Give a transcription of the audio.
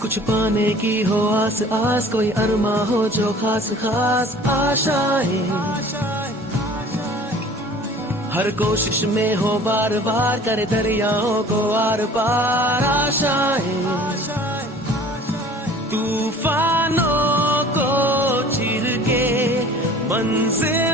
कुछ पाने की हो आस आस, कोई अरमा हो जो खास खास आशाएं, हर कोशिश में हो बार बार, करे दरियाओं को आर पार आशाएं, तूफानों को चीर के मंजिल